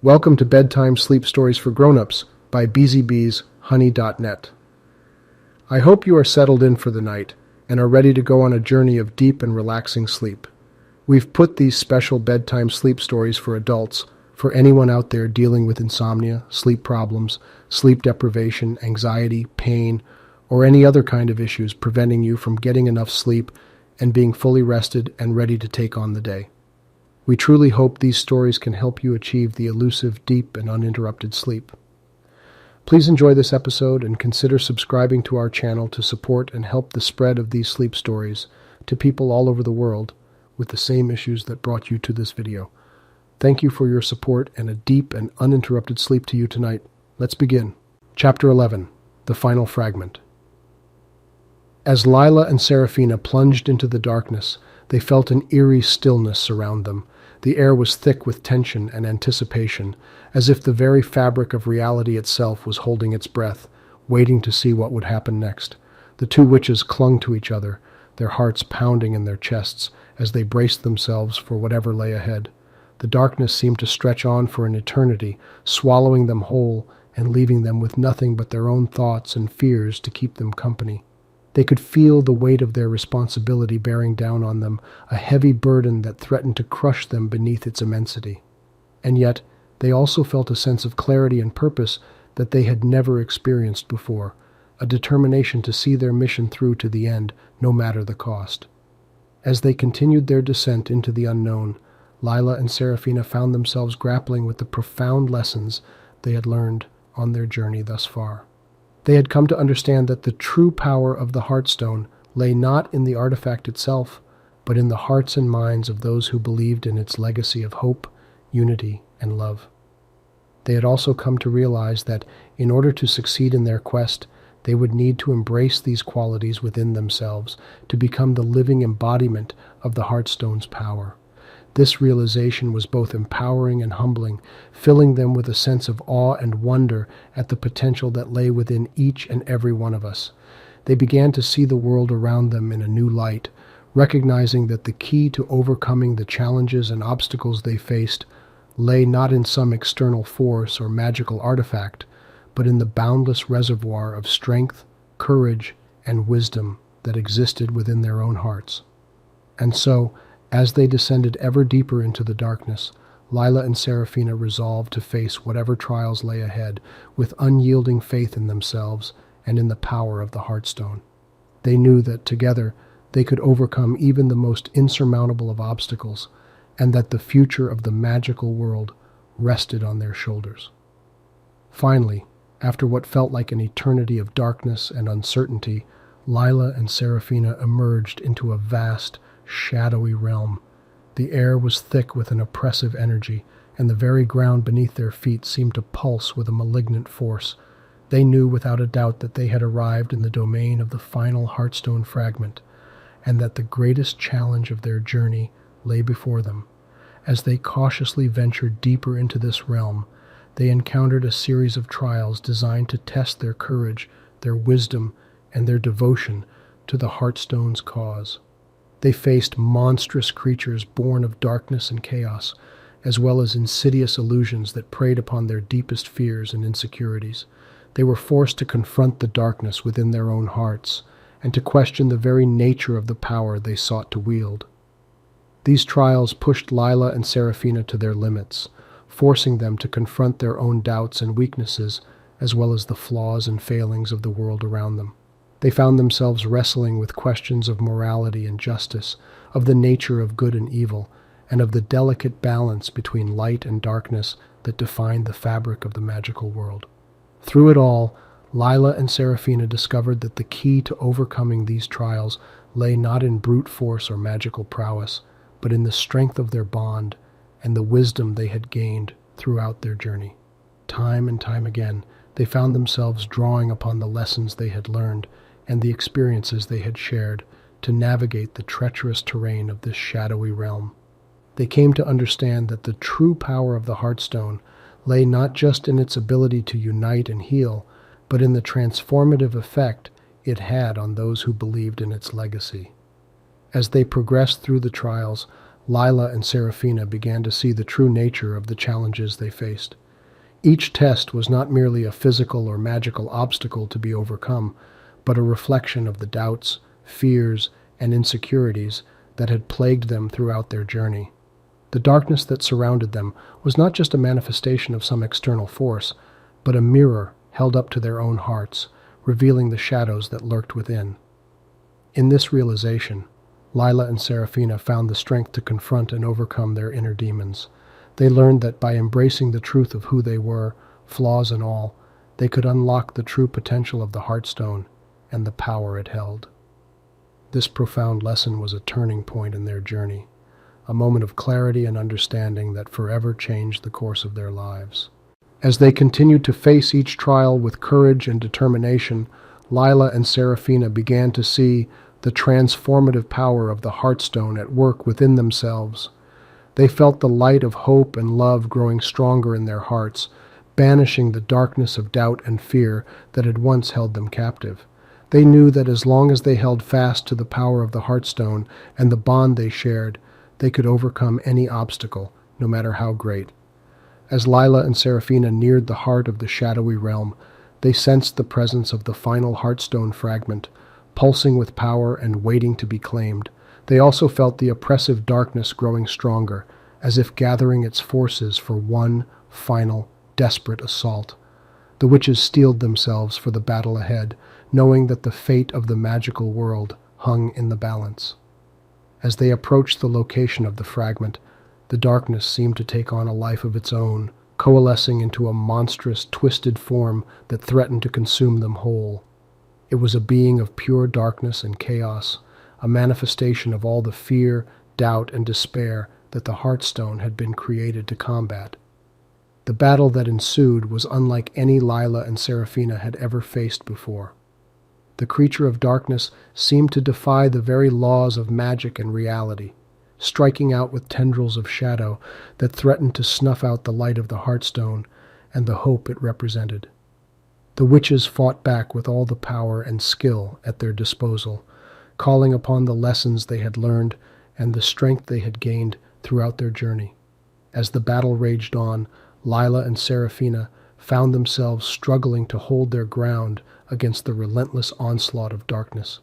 Welcome to Bedtime Sleep Stories for Grown-Ups by bzbshoney.net. I hope you are settled in for the night and are ready to go on a journey of deep and relaxing sleep. We've put these special bedtime sleep stories for adults for anyone out there dealing with insomnia, sleep problems, sleep deprivation, anxiety, pain, or any other kind of issues preventing you from getting enough sleep and being fully rested and ready to take on the day. We truly hope these stories can help you achieve the elusive, deep, and uninterrupted sleep. Please enjoy this episode and consider subscribing to our channel to support and help the spread of these sleep stories to people all over the world with the same issues that brought you to this video. Thank you for your support and a deep and uninterrupted sleep to you tonight. Let's begin. Chapter 11, The Final Fragment. As Lila and Serafina plunged into the darkness, they felt an eerie stillness surround them. The air was thick with tension and anticipation, as if the very fabric of reality itself was holding its breath, waiting to see what would happen next. The two witches clung to each other, their hearts pounding in their chests as they braced themselves for whatever lay ahead. The darkness seemed to stretch on for an eternity, swallowing them whole and leaving them with nothing but their own thoughts and fears to keep them company. They could feel the weight of their responsibility bearing down on them, a heavy burden that threatened to crush them beneath its immensity. And yet, they also felt a sense of clarity and purpose that they had never experienced before, a determination to see their mission through to the end, no matter the cost. As they continued their descent into the unknown, Lila and Serafina found themselves grappling with the profound lessons they had learned on their journey thus far. They had come to understand that the true power of the Heartstone lay not in the artifact itself, but in the hearts and minds of those who believed in its legacy of hope, unity, and love. They had also come to realize that in order to succeed in their quest, they would need to embrace these qualities within themselves to become the living embodiment of the Heartstone's power. This realization was both empowering and humbling, filling them with a sense of awe and wonder at the potential that lay within each and every one of us. They began to see the world around them in a new light, recognizing that the key to overcoming the challenges and obstacles they faced lay not in some external force or magical artifact, but in the boundless reservoir of strength, courage, and wisdom that existed within their own hearts. And so, as they descended ever deeper into the darkness, Lila and Serafina resolved to face whatever trials lay ahead with unyielding faith in themselves and in the power of the Heartstone. They knew that together they could overcome even the most insurmountable of obstacles, and that the future of the magical world rested on their shoulders. Finally, after what felt like an eternity of darkness and uncertainty, Lila and Serafina emerged into a vast, shadowy realm. The air was thick with an oppressive energy, and the very ground beneath their feet seemed to pulse with a malignant force. They knew without a doubt that they had arrived in the domain of the final Heartstone fragment, and that the greatest challenge of their journey lay before them. As they cautiously ventured deeper into this realm, they encountered a series of trials designed to test their courage, their wisdom, and their devotion to the Heartstone's cause. They faced monstrous creatures born of darkness and chaos, as well as insidious illusions that preyed upon their deepest fears and insecurities. They were forced to confront the darkness within their own hearts, and to question the very nature of the power they sought to wield. These trials pushed Lila and Serafina to their limits, forcing them to confront their own doubts and weaknesses, as well as the flaws and failings of the world around them. They found themselves wrestling with questions of morality and justice, of the nature of good and evil, and of the delicate balance between light and darkness that defined the fabric of the magical world. Through it all, Lila and Serafina discovered that the key to overcoming these trials lay not in brute force or magical prowess, but in the strength of their bond and the wisdom they had gained throughout their journey. Time and time again, they found themselves drawing upon the lessons they had learned and the experiences they had shared to navigate the treacherous terrain of this shadowy realm. They came to understand that the true power of the Heartstone lay not just in its ability to unite and heal, but in the transformative effect it had on those who believed in its legacy. As they progressed through the trials, Lila and Serafina began to see the true nature of the challenges they faced. Each test was not merely a physical or magical obstacle to be overcome, but a reflection of the doubts, fears, and insecurities that had plagued them throughout their journey. The darkness that surrounded them was not just a manifestation of some external force, but a mirror held up to their own hearts, revealing the shadows that lurked within. In this realization, Lila and Serafina found the strength to confront and overcome their inner demons. They learned that by embracing the truth of who they were, flaws and all, they could unlock the true potential of the Heartstone and the power it held. This profound lesson was a turning point in their journey, a moment of clarity and understanding that forever changed the course of their lives. As they continued to face each trial with courage and determination, Lila and Serafina began to see the transformative power of the Heartstone at work within themselves. They felt the light of hope and love growing stronger in their hearts, banishing the darkness of doubt and fear that had once held them captive. They knew that as long as they held fast to the power of the Heartstone and the bond they shared, they could overcome any obstacle, no matter how great. As Lila and Serafina neared the heart of the shadowy realm, they sensed the presence of the final Heartstone fragment, pulsing with power and waiting to be claimed. They also felt the oppressive darkness growing stronger, as if gathering its forces for one final, desperate assault. The witches steeled themselves for the battle ahead, knowing that the fate of the magical world hung in the balance. As they approached the location of the fragment, the darkness seemed to take on a life of its own, coalescing into a monstrous, twisted form that threatened to consume them whole. It was a being of pure darkness and chaos, a manifestation of all the fear, doubt, and despair that the Heartstone had been created to combat. The battle that ensued was unlike any Lila and Serafina had ever faced before. The creature of darkness seemed to defy the very laws of magic and reality, striking out with tendrils of shadow that threatened to snuff out the light of the Heartstone and the hope it represented. The witches fought back with all the power and skill at their disposal, calling upon the lessons they had learned and the strength they had gained throughout their journey. As the battle raged on, Lila and Serafina found themselves struggling to hold their ground against the relentless onslaught of darkness.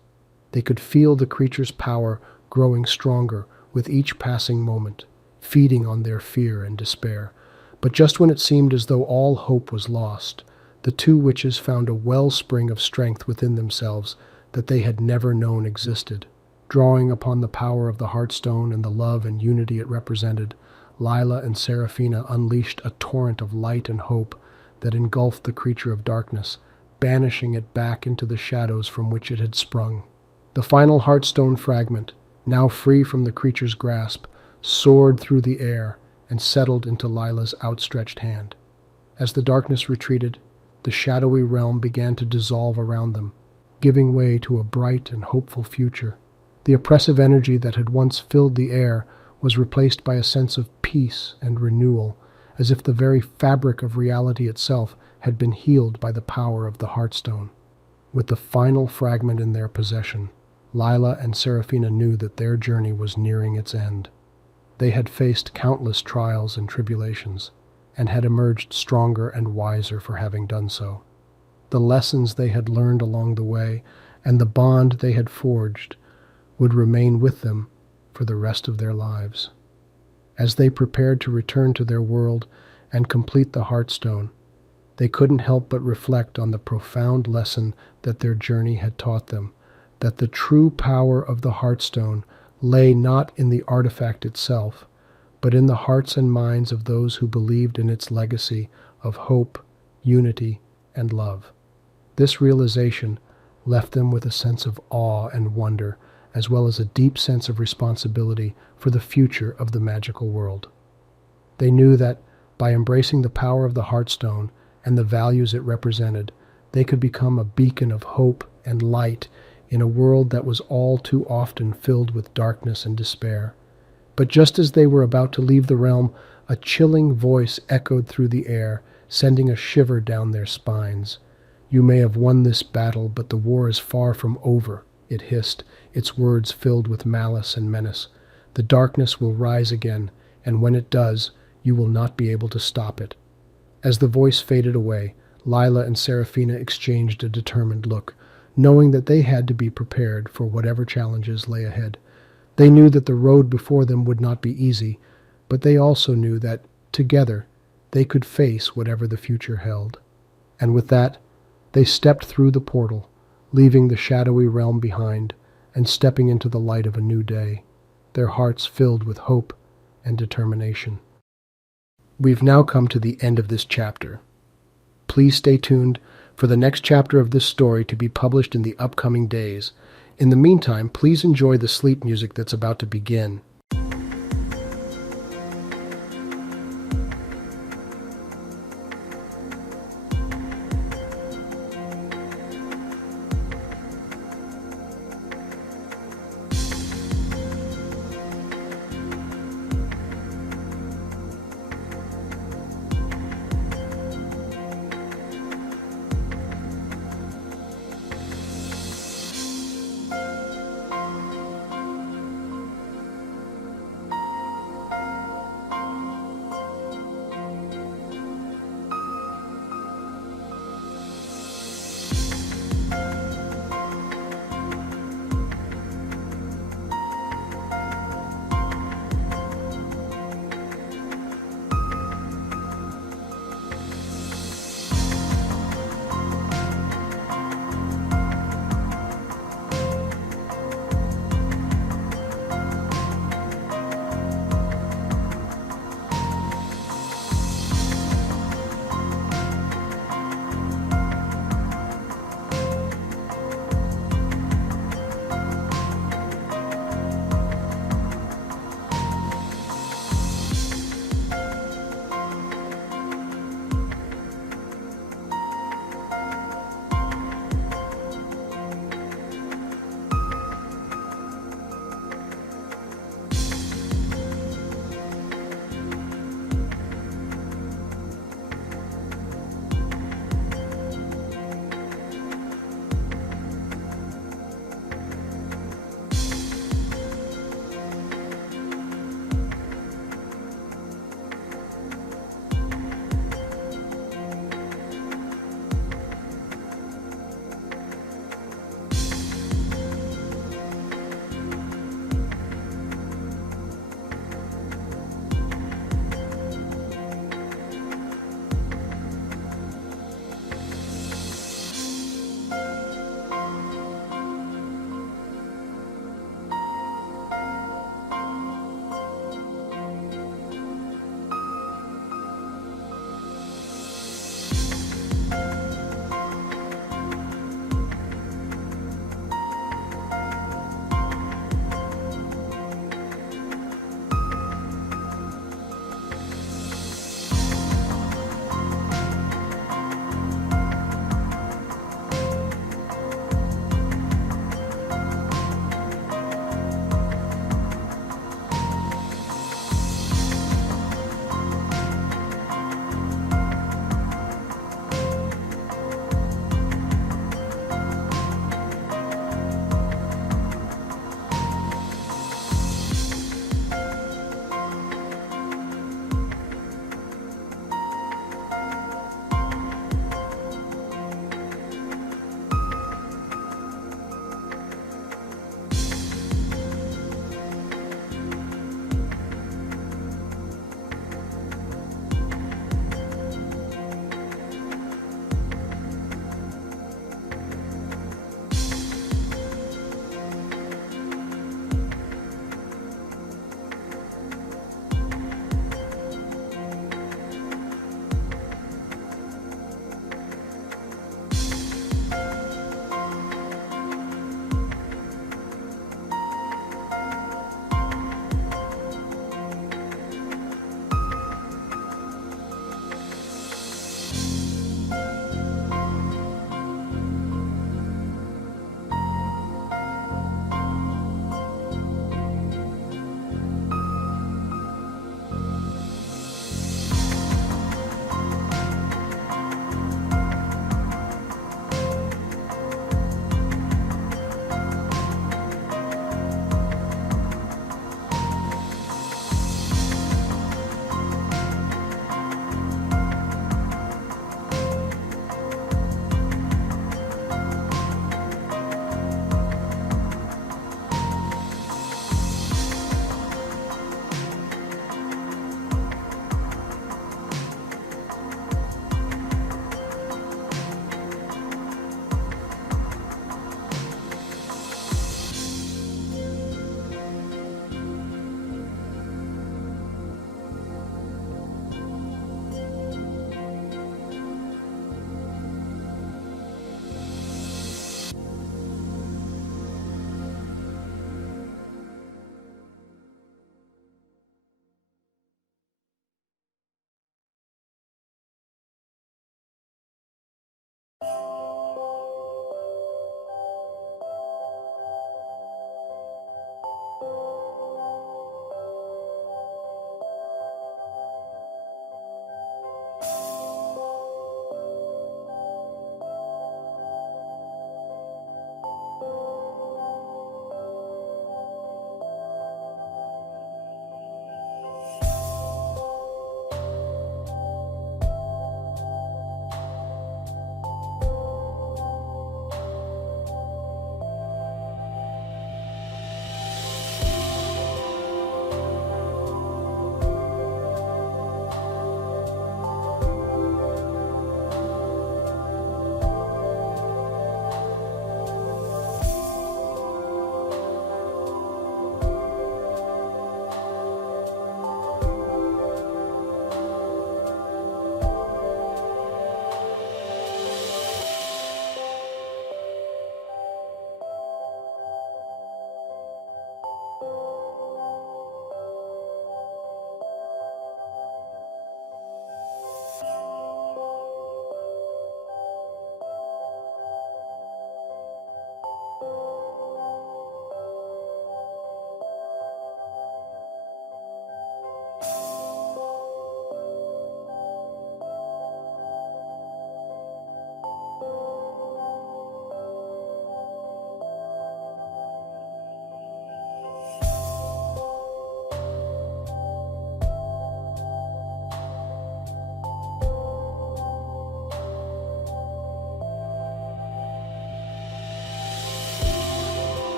They could feel the creature's power growing stronger with each passing moment, feeding on their fear and despair. But just when it seemed as though all hope was lost, the two witches found a wellspring of strength within themselves that they had never known existed. Drawing upon the power of the Heartstone and the love and unity it represented, Lila and Serafina unleashed a torrent of light and hope that engulfed the creature of darkness, banishing it back into the shadows from which it had sprung. The final Heartstone fragment, now free from the creature's grasp, soared through the air and settled into Lila's outstretched hand. As the darkness retreated, the shadowy realm began to dissolve around them, giving way to a bright and hopeful future. The oppressive energy that had once filled the air was replaced by a sense of peace and renewal, as if the very fabric of reality itself had been healed by the power of the Heartstone. With the final fragment in their possession, Lila and Serafina knew that their journey was nearing its end. They had faced countless trials and tribulations, and had emerged stronger and wiser for having done so. The lessons they had learned along the way, and the bond they had forged, would remain with them for the rest of their lives. As they prepared to return to their world and complete the Heartstone, they couldn't help but reflect on the profound lesson that their journey had taught them, that the true power of the Heartstone lay not in the artifact itself, but in the hearts and minds of those who believed in its legacy of hope, unity, and love. This realization left them with a sense of awe and wonder, as well as a deep sense of responsibility for the future of the magical world. They knew that by embracing the power of the Heartstone and the values it represented, they could become a beacon of hope and light in a world that was all too often filled with darkness and despair. But just as they were about to leave the realm, a chilling voice echoed through the air, sending a shiver down their spines. "You may have won this battle, but the war is far from over," it hissed, its words filled with malice and menace. The darkness will rise again, and when it does, you will not be able to stop it. As the voice faded away, Lila and Serafina exchanged a determined look, knowing that they had to be prepared for whatever challenges lay ahead. They knew that the road before them would not be easy, but they also knew that, together, they could face whatever the future held. And with that, they stepped through the portal, leaving the shadowy realm behind, and stepping into the light of a new day, their hearts filled with hope and determination. We've now come to the end of this chapter. Please stay tuned for the next chapter of this story to be published in the upcoming days. In the meantime, please enjoy the sleep music that's about to begin.